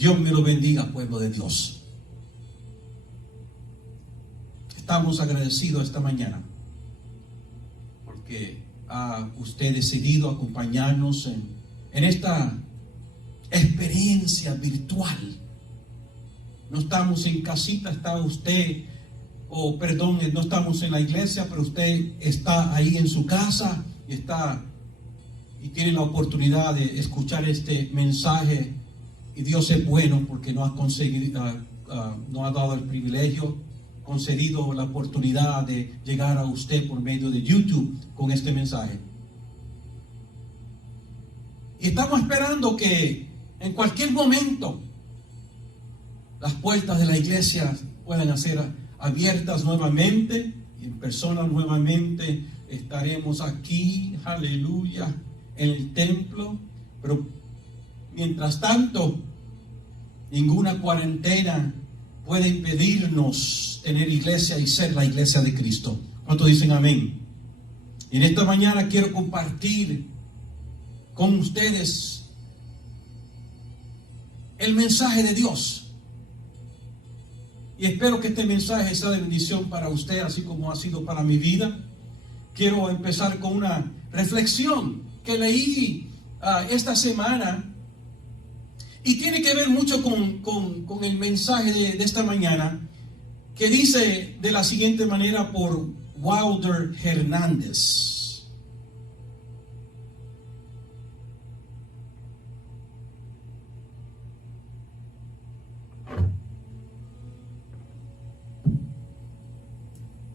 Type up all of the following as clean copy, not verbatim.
Dios me lo bendiga, pueblo de Dios. Estamos agradecidos esta mañana porque ha usted decidido acompañarnos en esta experiencia virtual. No estamos en casita, está usted, no estamos en la iglesia, pero usted está ahí en su casa y tiene la oportunidad de escuchar este mensaje. Y Dios es bueno porque nos ha dado el privilegio, concedido la oportunidad de llegar a usted por medio de YouTube con este mensaje. Y estamos esperando que en cualquier momento las puertas de la iglesia puedan ser abiertas nuevamente, y en persona nuevamente estaremos aquí, aleluya, en el templo. Pero mientras tanto, ninguna cuarentena puede impedirnos tener iglesia y ser la iglesia de Cristo. ¿Cuántos dicen amén? Y en esta mañana quiero compartir con ustedes el mensaje de Dios. Y espero que este mensaje sea de bendición para usted, así como ha sido para mi vida. Quiero empezar con una reflexión que leí esta semana. Y tiene que ver mucho con el mensaje de esta mañana, que dice de la siguiente manera por Wilder Hernández.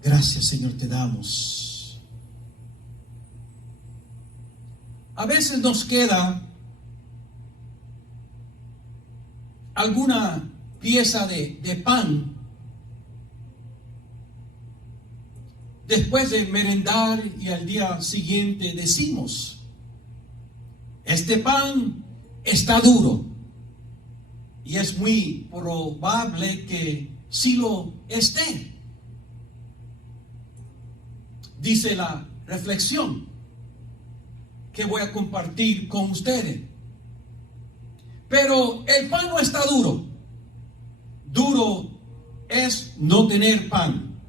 Gracias, Señor, te damos. A veces nos queda alguna pieza de pan después de merendar y al día siguiente decimos: este pan está duro. Y es muy probable que sí lo esté. Dice la reflexión que voy a compartir con ustedes. Pero el pan no está duro. Duro es no tener pan.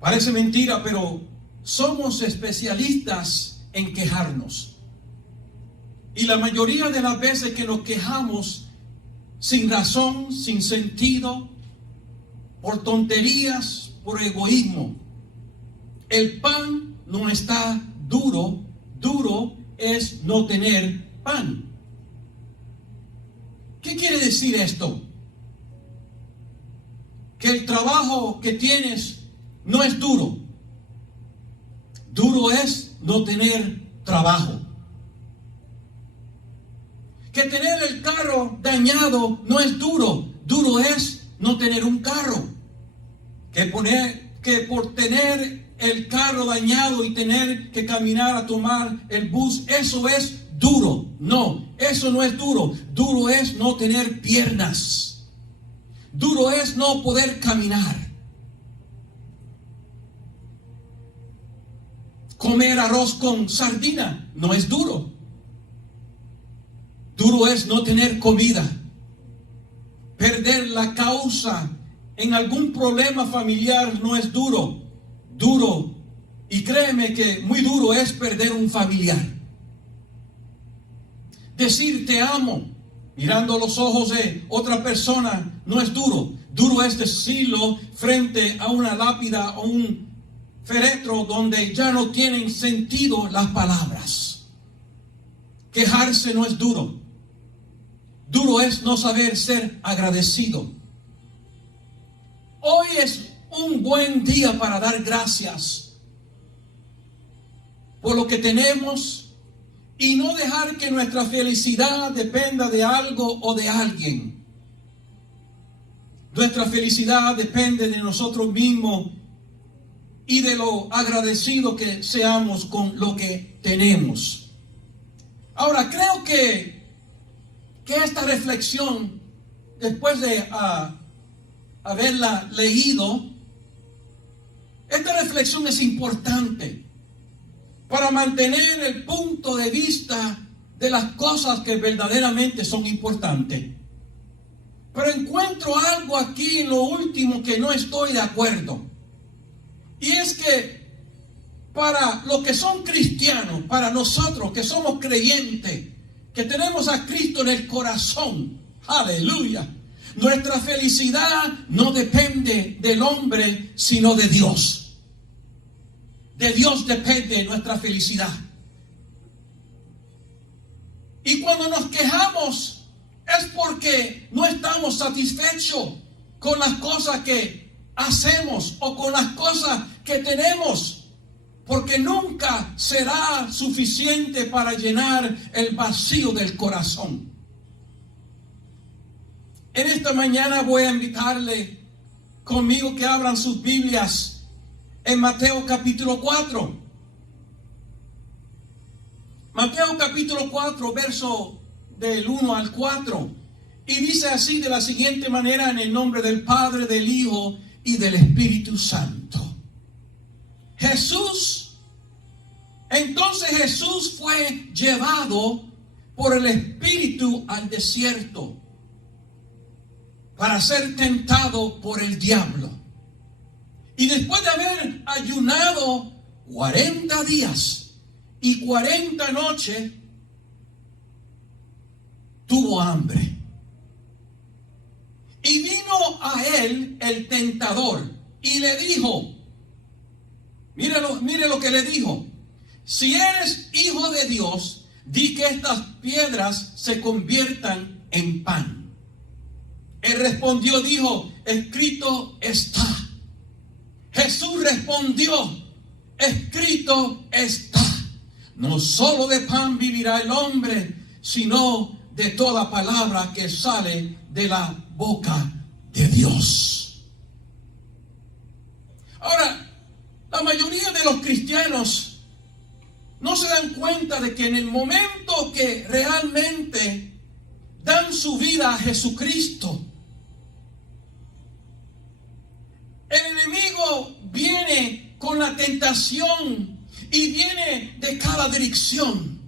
Parece mentira, pero somos especialistas en quejarnos. Y la mayoría de las veces que nos quejamos sin razón, sin sentido, por tonterías, por egoísmo. El pan no está duro. Duro es no tener pan. ¿Qué quiere decir esto? Que el trabajo que tienes no es duro. Duro es no tener trabajo. Que tener el carro dañado no es duro. Duro es no tener un carro. Que por tener el carro dañado y tener que caminar a tomar el bus, eso es duro. No, eso no es duro. Duro es no tener piernas. Duro es no poder caminar. Comer arroz con sardina no es duro. Duro es no tener comida. Perder la causa en algún problema familiar no es duro. Duro, y créeme que muy duro es perder un familiar. Decir te amo mirando los ojos de otra persona no es duro. Duro es decirlo frente a una lápida o un féretro donde ya no tienen sentido las palabras. Quejarse no es duro. Duro es no saber ser agradecido. Hoy es un buen día para dar gracias por lo que tenemos y no dejar que nuestra felicidad dependa de algo o de alguien. Nuestra felicidad depende de nosotros mismos y de lo agradecido que seamos con lo que tenemos. Ahora, creo que esta reflexión, después de haberla leído, esta reflexión es importante para mantener el punto de vista de las cosas que verdaderamente son importantes. Pero encuentro algo aquí en lo último que no estoy de acuerdo. Y es que para los que son cristianos, para nosotros que somos creyentes, que tenemos a Cristo en el corazón, aleluya, nuestra felicidad no depende del hombre, sino de Dios. De Dios depende nuestra felicidad. Y cuando nos quejamos es porque no estamos satisfechos con las cosas que hacemos o con las cosas que tenemos, porque nunca será suficiente para llenar el vacío del corazón. En esta mañana voy a invitarle conmigo que abran sus Biblias en Mateo capítulo 4. Mateo capítulo 4, verso del 1 al 4. Y dice así de la siguiente manera: en el nombre del Padre, del Hijo y del Espíritu Santo. Entonces Jesús fue llevado por el Espíritu al desierto para ser tentado por el diablo. Y después de haber ayunado 40 días y 40 noches, tuvo hambre. Y vino a él el tentador y le dijo, mire lo que le dijo: si eres hijo de Dios, di que estas piedras se conviertan en pan. Él respondió, dijo, escrito está. Jesús respondió, escrito está. No solo de pan vivirá el hombre, sino de toda palabra que sale de la boca de Dios. Ahora, la mayoría de los cristianos no se dan cuenta de que en el momento que realmente dan su vida a Jesucristo, el enemigo viene con la tentación y viene de cada dirección.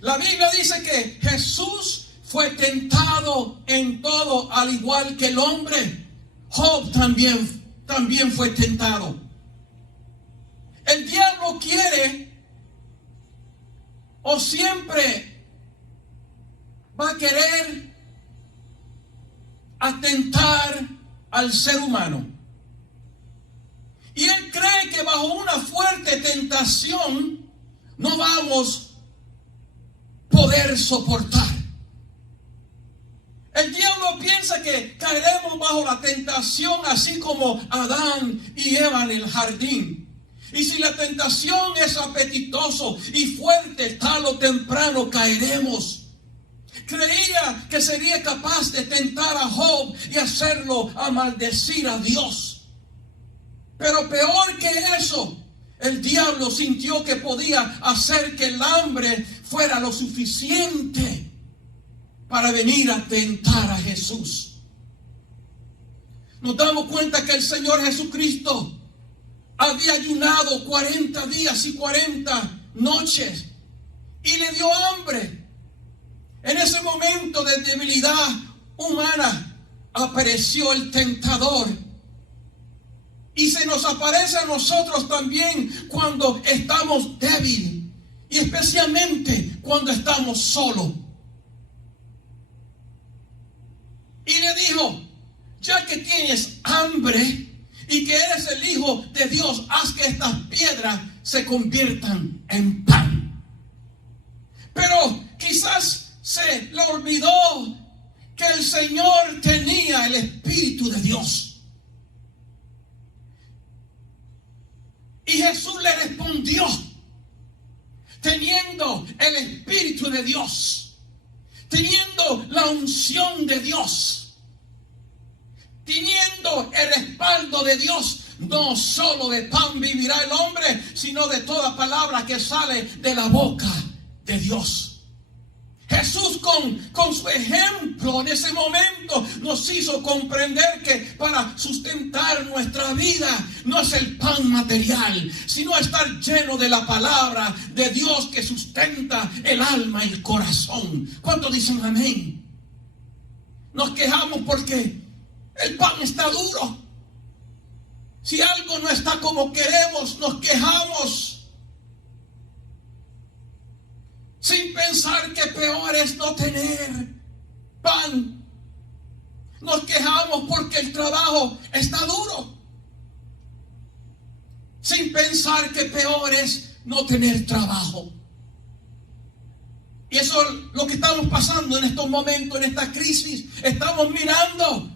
La Biblia dice que Jesús fue tentado en todo, al igual que el hombre. Job también fue tentado. El diablo quiere, o siempre va a querer, atentar al ser humano. Y él cree que bajo una fuerte tentación no vamos a poder soportar. El diablo piensa que caeremos bajo la tentación así como Adán y Eva en el jardín. Y si la tentación es apetitoso y fuerte, tarde o temprano caeremos. Creía que sería capaz de tentar a Job y hacerlo a maldecir a Dios. Pero peor que eso, el diablo sintió que podía hacer que el hambre fuera lo suficiente para venir a tentar a Jesús. Nos damos cuenta que el Señor Jesucristo había ayunado 40 días y 40 noches y le dio hambre. En ese momento de debilidad humana apareció el tentador. Y se nos aparece a nosotros también cuando estamos débiles. Y especialmente cuando estamos solos. Y le dijo, ya que tienes hambre y que eres el Hijo de Dios, haz que estas piedras se conviertan en pan. Pero quizás se le olvidó que el Señor tenía el Espíritu de Dios. Y Jesús le respondió, teniendo el Espíritu de Dios, teniendo la unción de Dios, teniendo el respaldo de Dios, no solo de pan vivirá el hombre, sino de toda palabra que sale de la boca de Dios. Jesús con su ejemplo en ese momento nos hizo comprender que para sustentar nuestra vida no es el pan material, sino estar lleno de la palabra de Dios que sustenta el alma y el corazón. ¿Cuántos dicen amén? Nos quejamos porque el pan está duro. Si algo no está como queremos, nos quejamos. Sin pensar que peor es no tener pan. Nos quejamos porque el trabajo está duro. Sin pensar que peor es no tener trabajo. Y eso es lo que estamos pasando en estos momentos, en esta crisis. Estamos mirando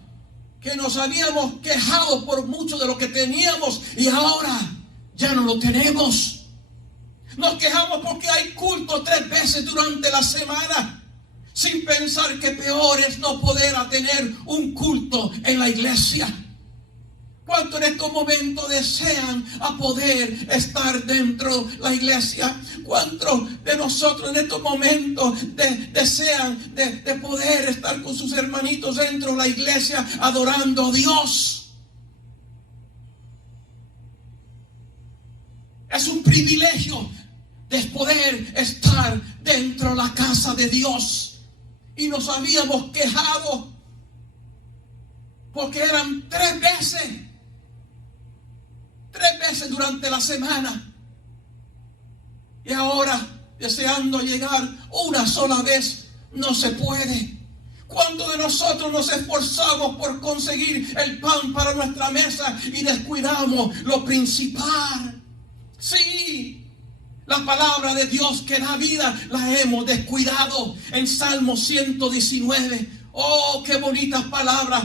que nos habíamos quejado por mucho de lo que teníamos y ahora ya no lo tenemos. Nos quejamos porque hay culto 3 veces durante la semana, sin pensar que peor es no poder tener un culto en la iglesia. ¿Cuánto en estos momentos desean a poder estar dentro de la iglesia? ¿Cuántos de nosotros en estos momentos desean de poder estar con sus hermanitos dentro de la iglesia adorando a Dios? Es un privilegio de poder estar dentro de la casa de Dios. Y nos habíamos quejado porque eran 3 veces durante la semana. Y ahora, deseando llegar una sola vez, no se puede. ¿Cuántos de nosotros nos esforzamos por conseguir el pan para nuestra mesa y descuidamos lo principal? Sí. La palabra de Dios que da vida la hemos descuidado. En Salmo 119. Oh, qué bonitas palabras.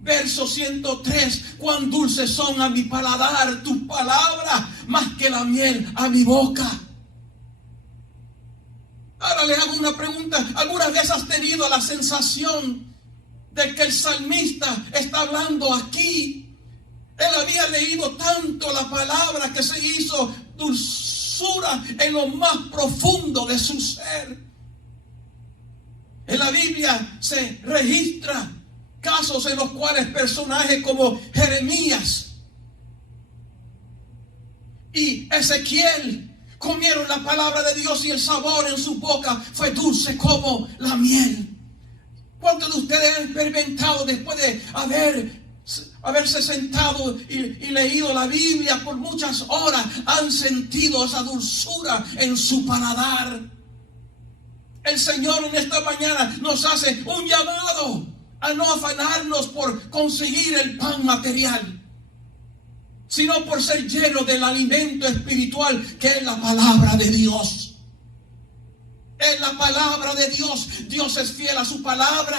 Verso 103. Cuán dulces son a mi paladar tus palabras, más que la miel a mi boca. Ahora les hago una pregunta. ¿Alguna vez has tenido la sensación de que el salmista está hablando aquí? Él había leído tanto la palabra que se hizo dulzura en lo más profundo de su ser. En la Biblia se registra casos en los cuales personajes como Jeremías y Ezequiel comieron la palabra de Dios y el sabor en su boca fue dulce como la miel. ¿Cuántos de ustedes han experimentado después de haberse sentado y leído la Biblia por muchas horas, han sentido esa dulzura en su paladar? El Señor en esta mañana nos hace un llamado a no afanarnos por conseguir el pan material, sino por ser lleno del alimento espiritual que es la palabra de Dios. Es la palabra de Dios. Dios es fiel a su palabra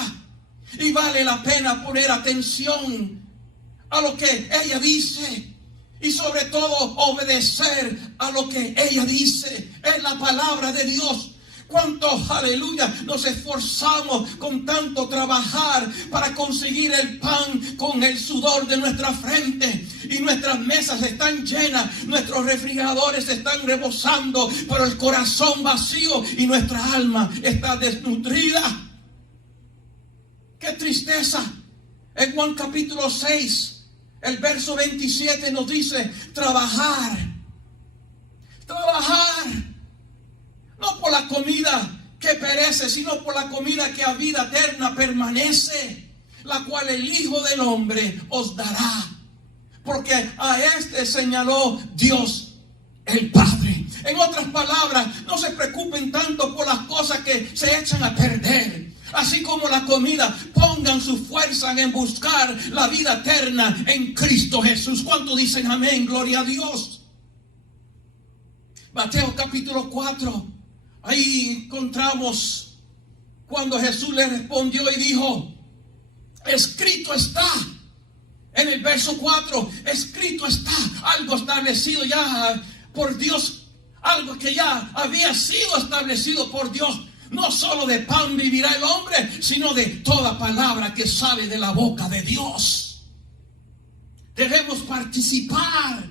y vale la pena poner atención a lo que ella dice y sobre todo obedecer a lo que ella dice. Es la palabra de Dios. ¿Cuántos, aleluya, nos esforzamos con tanto trabajar para conseguir el pan con el sudor de nuestra frente? Y nuestras mesas están llenas, nuestros refrigeradores están rebosando, pero el corazón vacío y nuestra alma está desnutrida. ¡Qué tristeza! En Juan capítulo 6, el verso 27 nos dice: trabajar, no por la comida que perece, sino por la comida que a vida eterna permanece, la cual el Hijo del Hombre os dará. Porque a este señaló Dios el Padre. En otras palabras, no se preocupen tanto por las cosas que se echan a perder. Así como la comida, pongan su fuerza en buscar la vida eterna en Cristo Jesús. ¿Cuántos dicen amén? Gloria a Dios. Mateo capítulo 4. Ahí encontramos cuando Jesús le respondió y dijo: escrito está. En el verso 4, escrito está. Algo establecido ya por Dios. Algo que ya había sido establecido por Dios. No solo de pan vivirá el hombre, sino de toda palabra que sale de la boca de Dios. Debemos participar,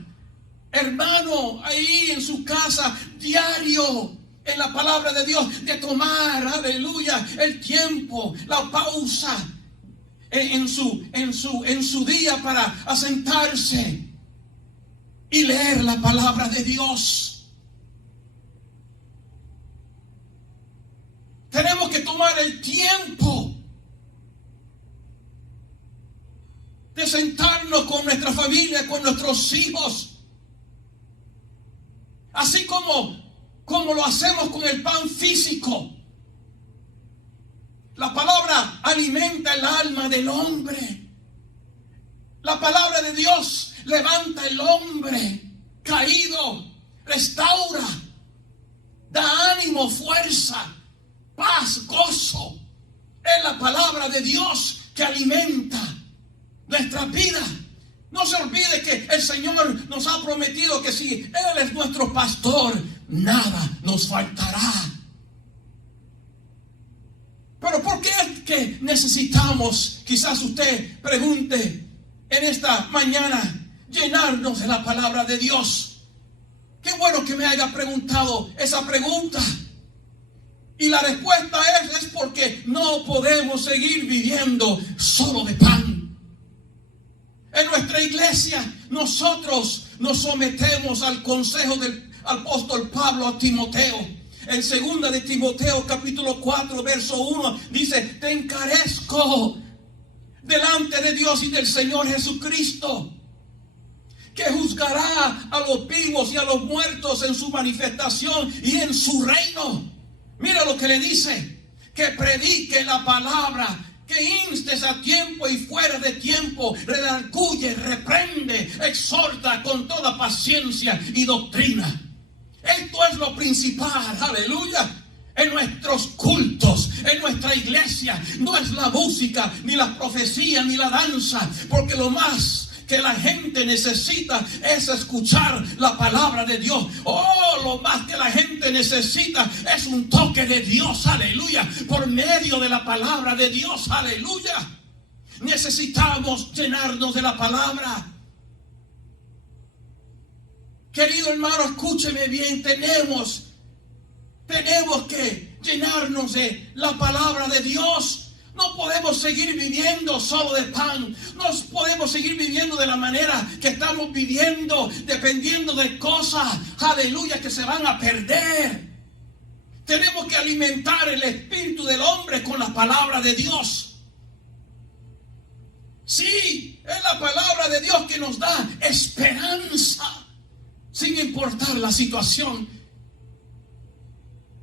hermano, ahí en su casa, diario, en la palabra de Dios, de tomar, aleluya, el tiempo, la pausa en su día para asentarse y leer la palabra de Dios. Tenemos que tomar el tiempo de sentarnos con nuestra familia, con nuestros hijos, así como lo hacemos con el pan físico. La palabra alimenta el alma del hombre. La palabra de Dios levanta el hombre caído, restaura, da ánimo, fuerza, paz, gozo. Es la palabra de Dios que alimenta nuestra vida. No se olvide que el Señor nos ha prometido que si Él es nuestro pastor, nada nos faltará. Pero ¿por qué es que necesitamos, quizás usted pregunte en esta mañana, llenarnos de la palabra de Dios? Qué bueno que me haya preguntado esa pregunta. Y la respuesta es porque no podemos seguir viviendo solo de pan. En nuestra iglesia nosotros nos sometemos al consejo del apóstol Pablo a Timoteo. En 2 de Timoteo capítulo 4 verso 1 dice: te encarezco delante de Dios y del Señor Jesucristo, que juzgará a los vivos y a los muertos en su manifestación y en su reino. Mira lo que le dice: que predique la palabra, que instes a tiempo y fuera de tiempo, redarguye, reprende, exhorta con toda paciencia y doctrina. Esto es lo principal, aleluya, en nuestros cultos, en nuestra iglesia. No es la música, ni la profecía, ni la danza, porque lo más que la gente necesita es escuchar la palabra de Dios. Oh, lo más que la gente necesita es un toque de Dios, aleluya, por medio de la palabra de Dios, aleluya. Necesitamos llenarnos de la palabra. Querido hermano, escúcheme bien, tenemos que llenarnos de la palabra de Dios. No podemos seguir viviendo solo de pan. No podemos seguir viviendo de la manera que estamos viviendo, dependiendo de cosas, aleluya, que se van a perder. Tenemos que alimentar el espíritu del hombre con la palabra de Dios. Sí, es la palabra de Dios que nos da esperanza, sin importar la situación.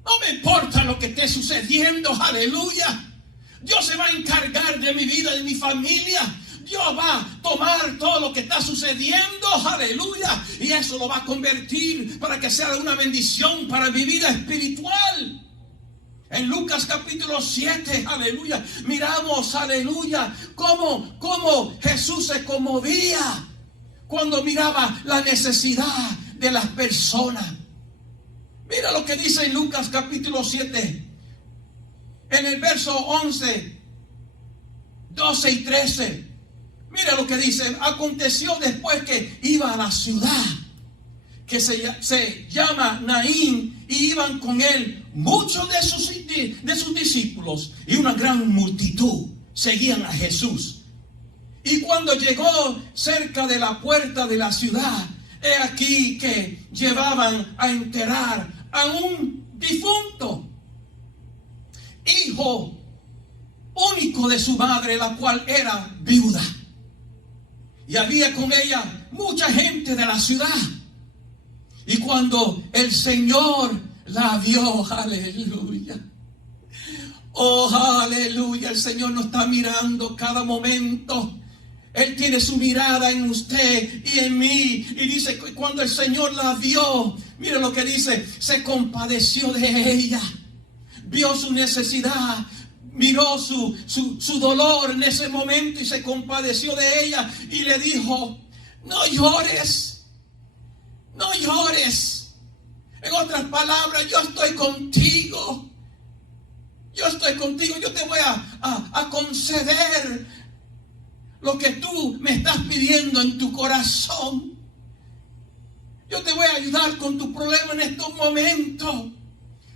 No me importa lo que esté sucediendo, aleluya. Dios se va a encargar de mi vida, de mi familia. Dios va a tomar todo lo que está sucediendo, aleluya, y eso lo va a convertir para que sea una bendición para mi vida espiritual. En Lucas capítulo 7, aleluya, miramos, aleluya, cómo Jesús se conmovía cuando miraba la necesidad de las personas. Mira lo que dice en Lucas capítulo 7. En el verso 11, 12 y 13. Mira lo que dice: aconteció después que iba a la ciudad que se llama Naín, y iban con él muchos de sus discípulos, y una gran multitud seguían a Jesús. Y cuando llegó cerca de la puerta de la ciudad, he aquí que llevaban a enterrar a un difunto, hijo único de su madre, la cual era viuda. Y había con ella mucha gente de la ciudad. Y cuando el Señor la vio, aleluya, oh aleluya, el Señor nos está mirando cada momento. Él tiene su mirada en usted y en mí. Y dice que cuando el Señor la vio, mira lo que dice: se compadeció de ella, vio su necesidad, miró su dolor en ese momento y se compadeció de ella y le dijo: no llores, no llores. En otras palabras, yo estoy contigo. Yo estoy contigo. Yo te voy a conceder lo que tú me estás pidiendo en tu corazón. Yo te voy a ayudar con tu problema en estos momentos.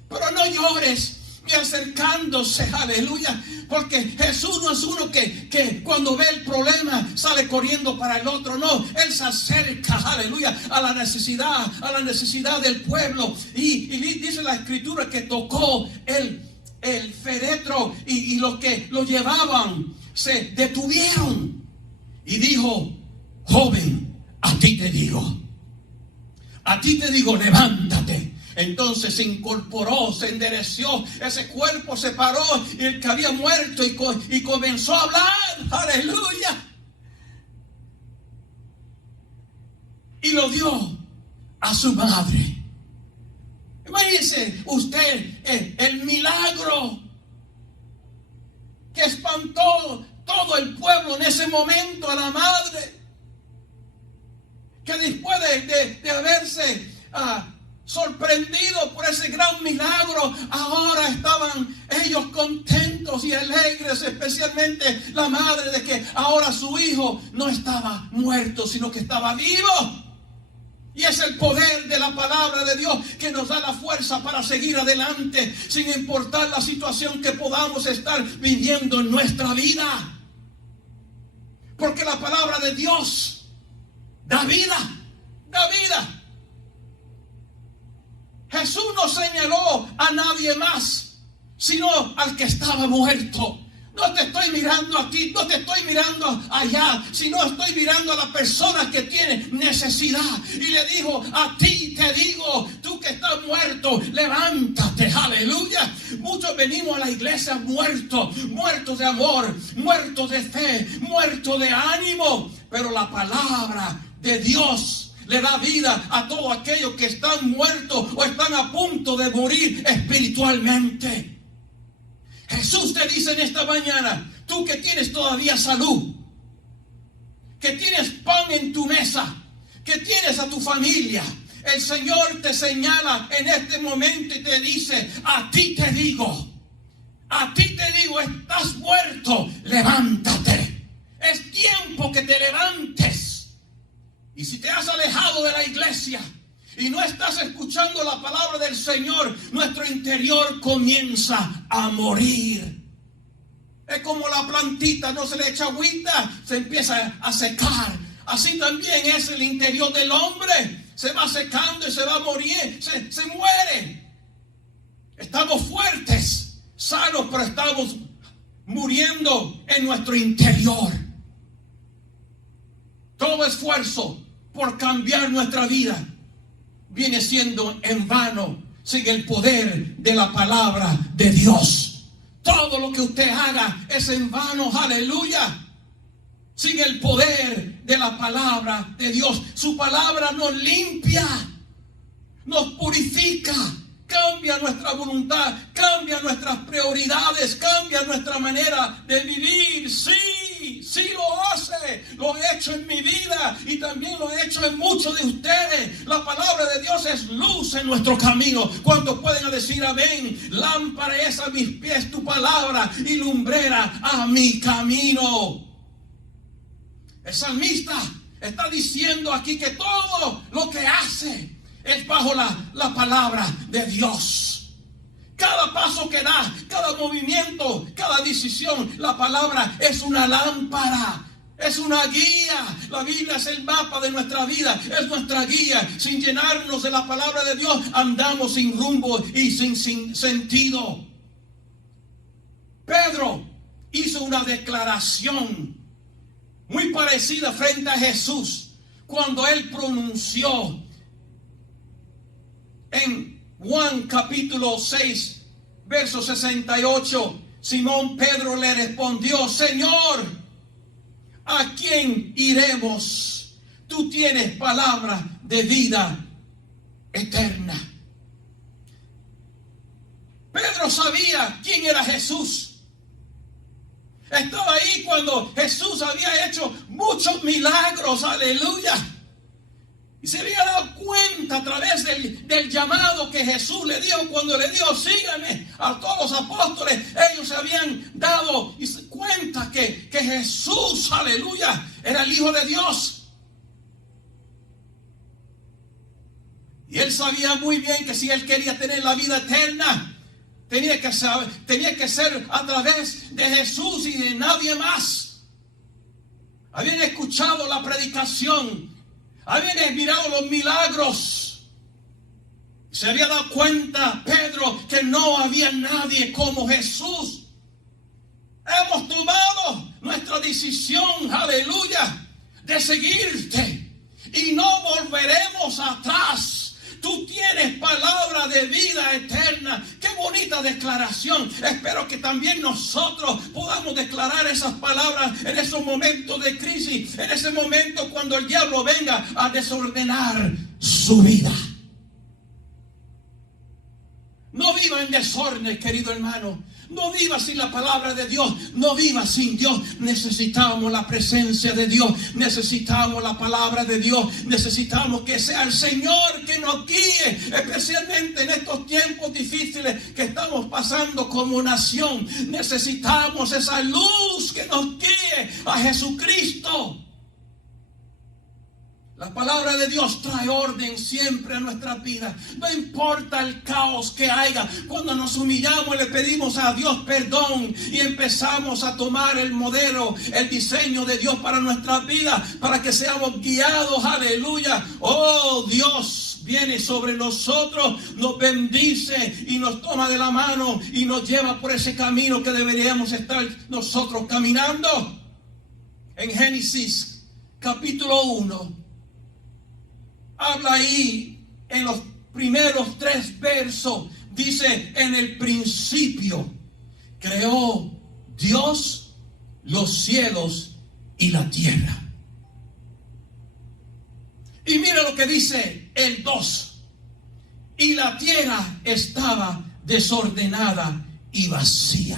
Pero no llores y acercándose, aleluya, porque Jesús no es uno que cuando ve el problema sale corriendo para el otro. No, Él se acerca, aleluya, a la necesidad del pueblo. Y dice la Escritura que tocó el féretro, y los que lo llevaban se detuvieron y dijo: joven, a ti te digo, levántate. Entonces se incorporó, se endereció, ese cuerpo se paró, y el que había muerto y comenzó a hablar, aleluya, y lo dio a su madre. Imagínese usted el milagro que espantó todo el pueblo en ese momento a la madre, que después de haberse sorprendido por ese gran milagro, ahora estaban ellos contentos y alegres, especialmente la madre, de que ahora su hijo no estaba muerto, sino que estaba vivo. Y es el poder de la palabra de Dios que nos da la fuerza para seguir adelante, sin importar la situación que podamos estar viviendo en nuestra vida. Porque la palabra de Dios da vida, da vida. Jesús no señaló a nadie más, sino al que estaba muerto. No te estoy mirando a ti, no te estoy mirando allá, sino estoy mirando a la persona que tiene necesidad. Y le dijo: a ti te digo, tú que estás muerto, levántate, aleluya. Muchos venimos a la iglesia muertos de amor, muertos de fe, muertos de ánimo. Pero la palabra de Dios le da vida a todos aquellos que están muertos o están a punto de morir espiritualmente. Jesús te dice en esta mañana: tú que tienes todavía salud, que tienes pan en tu mesa, que tienes a tu familia, el Señor te señala en este momento y te dice: a ti te digo, estás muerto, levántate. Es tiempo que te levantes. Y si te has alejado de la iglesia y no estás escuchando la palabra del Señor, nuestro interior comienza a morir. Es como la plantita, no se le echa agüita, se empieza a secar. Así también es el interior del hombre. Se va secando y se va a morir, se muere. Estamos fuertes, sanos, pero estamos muriendo en nuestro interior. Todo esfuerzo por cambiar nuestra vida viene siendo en vano sin el poder de la palabra de Dios. Todo lo que usted haga es en vano, aleluya, sin el poder de la palabra de Dios. Su palabra nos limpia, nos purifica, cambia nuestra voluntad, cambia nuestras prioridades, cambia nuestra manera de vivir. Sí lo hace, lo he hecho en mi vida y también lo he hecho en muchos de ustedes. La palabra de Dios es luz en nuestro camino. ¿Cuántos pueden decir amén? Lámpara es a mis pies tu palabra y lumbrera a mi camino. El salmista está diciendo aquí que todo lo que hace es bajo la palabra de Dios. Cada paso que da, cada movimiento, cada decisión, la palabra es una lámpara, es una guía. La Biblia es el mapa de nuestra vida, es nuestra guía. Sin llenarnos de la palabra de Dios, andamos sin rumbo y sin sentido. Pedro hizo una declaración muy parecida frente a Jesús cuando él pronunció en Juan capítulo 6, verso 68. Simón Pedro le respondió: Señor, ¿a quién iremos? Tú tienes palabra de vida eterna. Pedro sabía quién era Jesús. Estaba ahí cuando Jesús había hecho muchos milagros, aleluya. Y se había dado cuenta a través del llamado que Jesús le dio cuando le dio: síganme. A todos los apóstoles, ellos se habían dado cuenta que Jesús, aleluya, era el Hijo de Dios. Y él sabía muy bien que si él quería tener la vida eterna, tenía que ser a través de Jesús y de nadie más. Habían escuchado la predicación, habían mirado los milagros. Se había dado cuenta Pedro que no había nadie como Jesús. Hemos tomado nuestra decisión, aleluya, de seguirte y no volveremos atrás. Tú tienes palabra de vida eterna. Qué bonita declaración. Espero que también nosotros podamos declarar esas palabras en esos momentos de crisis, en ese momento cuando el diablo venga a desordenar su vida. No viva en desorden, querido hermano. No viva sin la palabra de Dios. No viva sin Dios. Necesitamos la presencia de Dios. Necesitamos la palabra de Dios. Necesitamos que sea el Señor que nos guíe. Especialmente en estos tiempos difíciles que estamos pasando como nación. Necesitamos esa luz que nos guíe a Jesucristo. La palabra de Dios trae orden siempre a nuestras vidas. No importa el caos que haya. Cuando nos humillamos y le pedimos a Dios perdón y empezamos a tomar el modelo, el diseño de Dios para nuestras vidas, para que seamos guiados, aleluya. Oh, Dios viene sobre nosotros, nos bendice y nos toma de la mano y nos lleva por ese camino que deberíamos estar nosotros caminando. En Génesis capítulo 1. Habla ahí en los primeros 3 versos. Dice: en el principio creó Dios los cielos y la tierra. Y mira lo que dice el 2. Y la tierra estaba desordenada y vacía.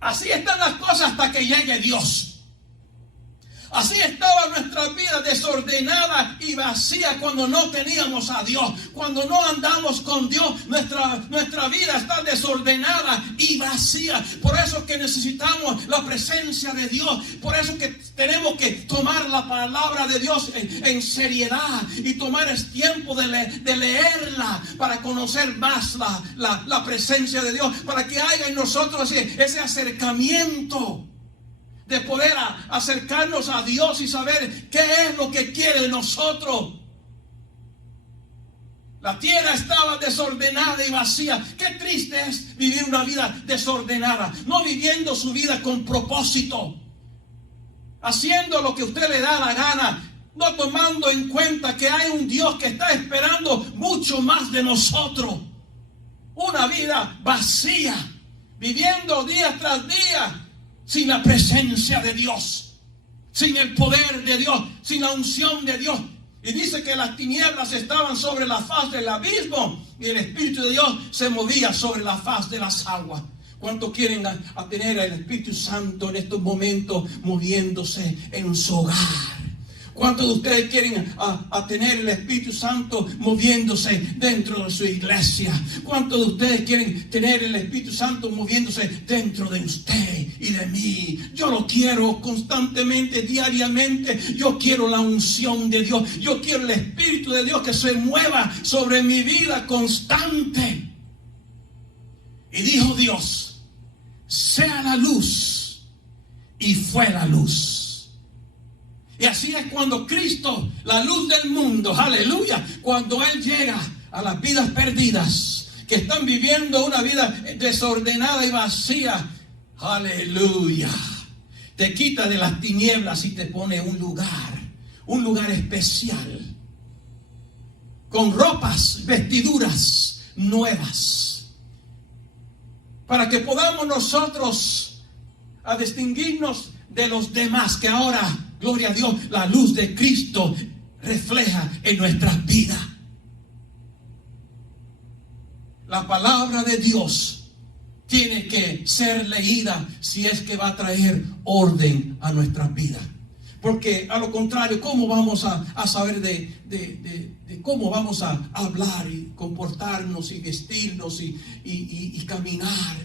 Así están las cosas hasta que llegue Dios. Así estaba nuestra vida desordenada y vacía cuando no teníamos a Dios. Cuando no andamos con Dios, nuestra vida está desordenada y vacía. Por eso que necesitamos la presencia de Dios. Por eso que tenemos que tomar la palabra de Dios en seriedad y tomar el tiempo de leerla para conocer más la presencia de Dios. Para que haya en nosotros ese acercamiento. De poder acercarnos a Dios y saber qué es lo que quiere de nosotros. La tierra estaba desordenada y vacía. Qué triste es vivir una vida desordenada. No viviendo su vida con propósito. Haciendo lo que usted le da la gana. No tomando en cuenta que hay un Dios que está esperando mucho más de nosotros. Una vida vacía. Viviendo día tras día. Sin la presencia de Dios, sin el poder de Dios, sin la unción de Dios. Y dice que las tinieblas estaban sobre la faz del abismo y el Espíritu de Dios se movía sobre la faz de las aguas. ¿Cuántos quieren a tener al Espíritu Santo en estos momentos moviéndose en su hogar? ¿Cuántos de ustedes quieren a tener el Espíritu Santo moviéndose dentro de su iglesia? ¿Cuántos de ustedes quieren tener el Espíritu Santo moviéndose dentro de usted y de mí? Yo lo quiero constantemente, diariamente. Yo quiero la unción de Dios. Yo quiero el Espíritu de Dios que se mueva sobre mi vida constante. Y dijo Dios: sea la luz. Y fue la luz. Y así es cuando Cristo, la luz del mundo, aleluya, cuando Él llega a las vidas perdidas, que están viviendo una vida desordenada y vacía, aleluya, te quita de las tinieblas y te pone un lugar especial, con ropas, vestiduras nuevas, para que podamos nosotros a distinguirnos de los demás, que ahora, gloria a Dios, la luz de Cristo refleja en nuestras vidas. La palabra de Dios tiene que ser leída si es que va a traer orden a nuestras vidas. Porque a lo contrario, ¿cómo vamos a saber de cómo vamos a hablar y comportarnos y vestirnos y caminar?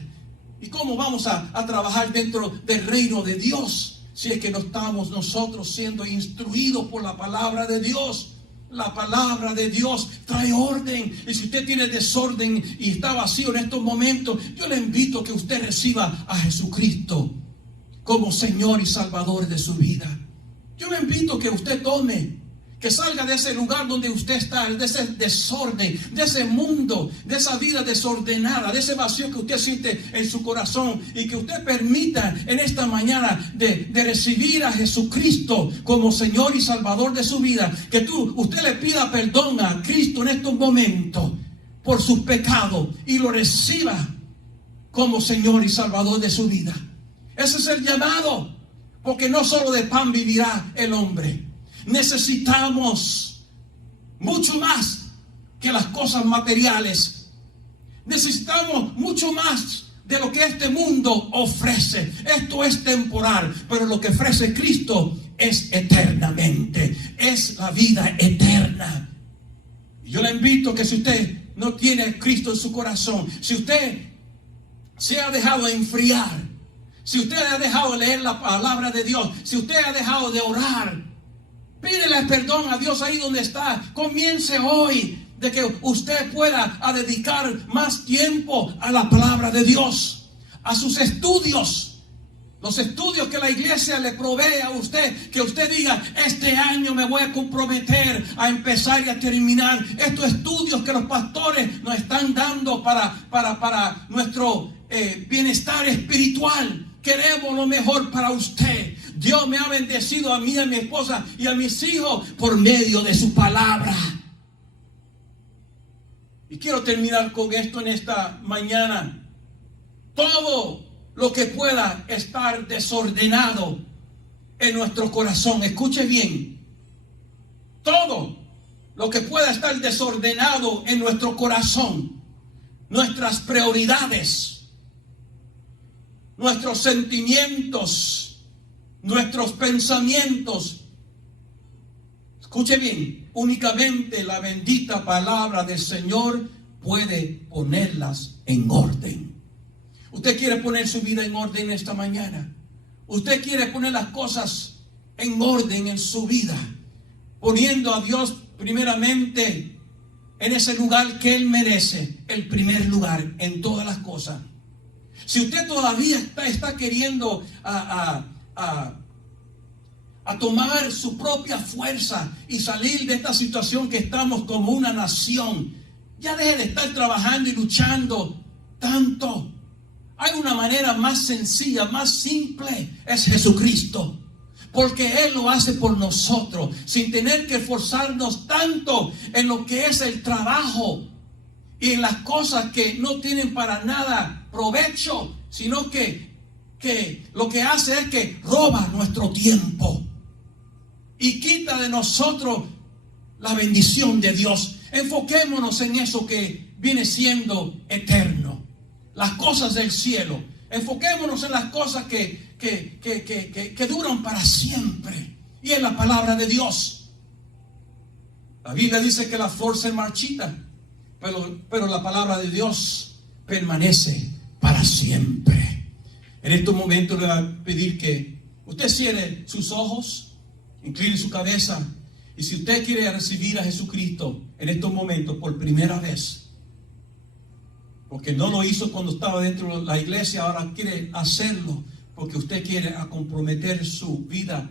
¿Y cómo vamos a trabajar dentro del reino de Dios si es que no estamos nosotros siendo instruidos por la palabra de Dios? la palabra de Dios trae orden. Y si usted tiene desorden y está vacío en estos momentos, yo le invito a que usted reciba a Jesucristo como Señor y Salvador de su vida. Yo le invito a que usted tome, que salga de ese lugar donde usted está, de ese desorden, de ese mundo, de esa vida desordenada, de ese vacío que usted siente en su corazón, y que usted permita en esta mañana de recibir a Jesucristo como Señor y Salvador de su vida. Que usted le pida perdón a Cristo en estos momentos por sus pecados y lo reciba como Señor y Salvador de su vida. Ese es el llamado, porque no solo de pan vivirá el hombre. Necesitamos mucho más que las cosas materiales. Necesitamos mucho más de lo que este mundo ofrece. Esto es temporal, pero lo que ofrece Cristo es eternamente. Es la vida eterna. Y yo le invito a que si usted no tiene a Cristo en su corazón, si usted se ha dejado enfriar, si usted ha dejado de leer la palabra de Dios, si usted ha dejado de orar, pídele perdón a Dios ahí donde está. Comience hoy de que usted pueda dedicar más tiempo a la palabra de Dios, a sus estudios, los estudios que la iglesia le provee a usted. Que usted diga: este año me voy a comprometer a empezar y a terminar estos estudios que los pastores nos están dando para nuestro bienestar espiritual. Queremos lo mejor para usted. Dios me ha bendecido a mí, a mi esposa y a mis hijos por medio de su palabra. Y quiero terminar con esto en esta mañana. Todo lo que pueda estar desordenado en nuestro corazón, escuche bien, todo lo que pueda estar desordenado en nuestro corazón, nuestras prioridades, nuestros sentimientos, nuestros pensamientos, escuche bien, únicamente la bendita palabra del Señor puede ponerlas en orden. Usted quiere poner su vida en orden esta mañana. Usted quiere poner las cosas en orden en su vida, poniendo a Dios primeramente en ese lugar que Él merece, el primer lugar en todas las cosas. Si usted todavía está queriendo a tomar su propia fuerza y salir de esta situación que estamos como una nación, ya deje de estar trabajando y luchando tanto. Hay una manera más sencilla, más simple, es Jesucristo. Porque Él lo hace por nosotros, sin tener que esforzarnos tanto en lo que es el trabajo y en las cosas que no tienen para nada provecho, sino que lo que hace es que roba nuestro tiempo y quita de nosotros la bendición de Dios. Enfoquémonos en eso que viene siendo eterno, las cosas del cielo. Enfoquémonos en las cosas que duran para siempre, y en la palabra de Dios. La Biblia dice que la flor se marchita, pero la palabra de Dios permanece para siempre. En estos momentos le voy a pedir que usted cierre sus ojos, incline su cabeza, y si usted quiere recibir a Jesucristo en estos momentos por primera vez, porque no lo hizo cuando estaba dentro de la iglesia, ahora quiere hacerlo porque usted quiere comprometer su vida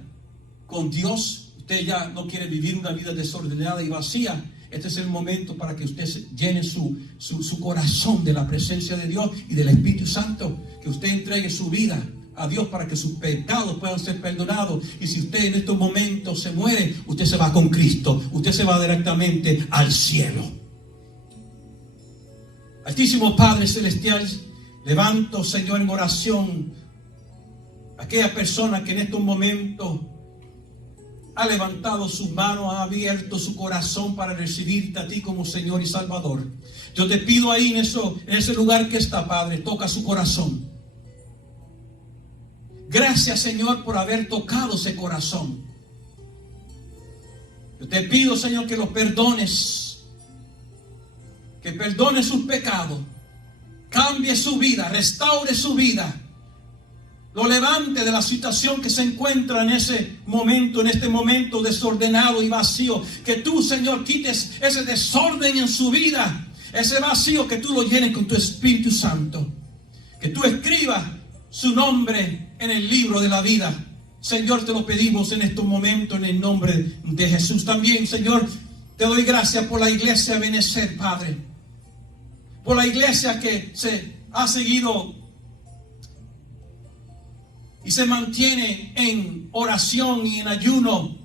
con Dios, usted ya no quiere vivir una vida desordenada y vacía. Este es el momento para que usted llene su corazón de la presencia de Dios y del Espíritu Santo, que usted entregue su vida a Dios para que sus pecados puedan ser perdonados. Y si usted en estos momentos se muere, usted se va con Cristo, usted se va directamente al cielo. Altísimo Padre Celestial, levanto, Señor, en oración a aquella persona que en estos momentos ha levantado sus manos, ha abierto su corazón para recibirte a ti como Señor y Salvador. Yo te pido ahí en ese lugar que está, Padre, toca su corazón. Gracias, Señor, por haber tocado ese corazón. Yo te pido, Señor, que los perdones, que perdone sus pecados, cambie su vida, restaure su vida, lo levante de la situación que se encuentra en ese momento, en este momento desordenado y vacío. Que tú, Señor, quites ese desorden en su vida, ese vacío, que tú lo llenes con tu Espíritu Santo. Que tú escribas su nombre en el libro de la vida. Señor, te lo pedimos en estos momentos en el nombre de Jesús. También, Señor, te doy gracias por la iglesia Benecer, Padre. Por la iglesia que se ha seguido y se mantiene en oración y en ayuno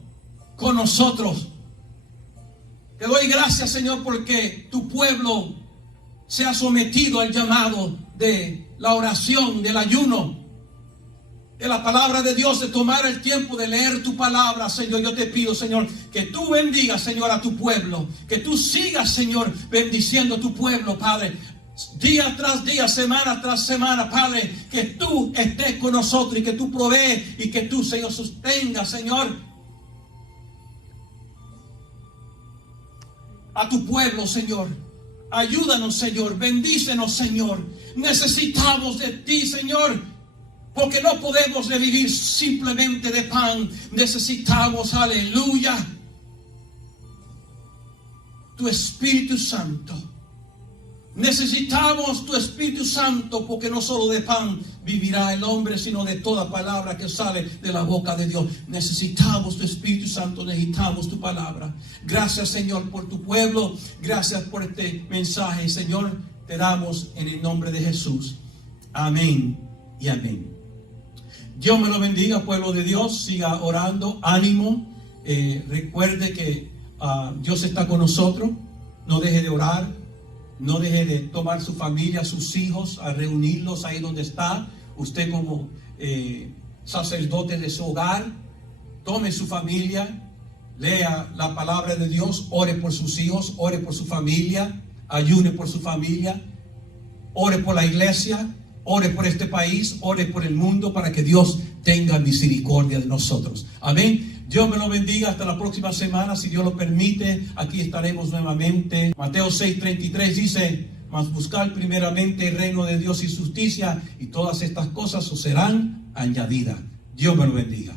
con nosotros. Te doy gracias, Señor, porque tu pueblo se ha sometido al llamado de la oración, del ayuno, de la palabra de Dios, de tomar el tiempo de leer tu palabra, Señor. Yo te pido, Señor, que tú bendigas, Señor, a tu pueblo, que tú sigas, Señor, bendiciendo a tu pueblo, Padre, día tras día, semana tras semana, Padre, que tú estés con nosotros y que tú provees y que tú, Señor, sostengas, Señor, a tu pueblo, Señor. Ayúdanos, Señor, bendícenos, Señor. Necesitamos de ti, Señor, porque no podemos vivir simplemente de pan. Necesitamos, aleluya, tu Espíritu Santo. Necesitamos tu Espíritu Santo, porque no solo de pan vivirá el hombre, sino de toda palabra que sale de la boca de Dios. Necesitamos tu Espíritu Santo, necesitamos tu palabra. Gracias, Señor, por tu pueblo. Gracias por este mensaje, Señor. Te damos en el nombre de Jesús. Amén y amén. Dios me lo bendiga, pueblo de Dios. Siga orando, ánimo. Recuerde que Dios está con nosotros. No deje de orar. No deje de tomar su familia, sus hijos, a reunirlos ahí donde está. Usted como sacerdote de su hogar, tome su familia, lea la palabra de Dios, ore por sus hijos, ore por su familia, ayune por su familia, ore por la iglesia, ore por este país, ore por el mundo, para que Dios tenga misericordia de nosotros. Amén. Dios me lo bendiga. Hasta la próxima semana, si Dios lo permite. Aquí estaremos nuevamente. Mateo 6:33 dice: mas buscar primeramente el reino de Dios y su justicia, y todas estas cosas os serán añadidas. Dios me lo bendiga.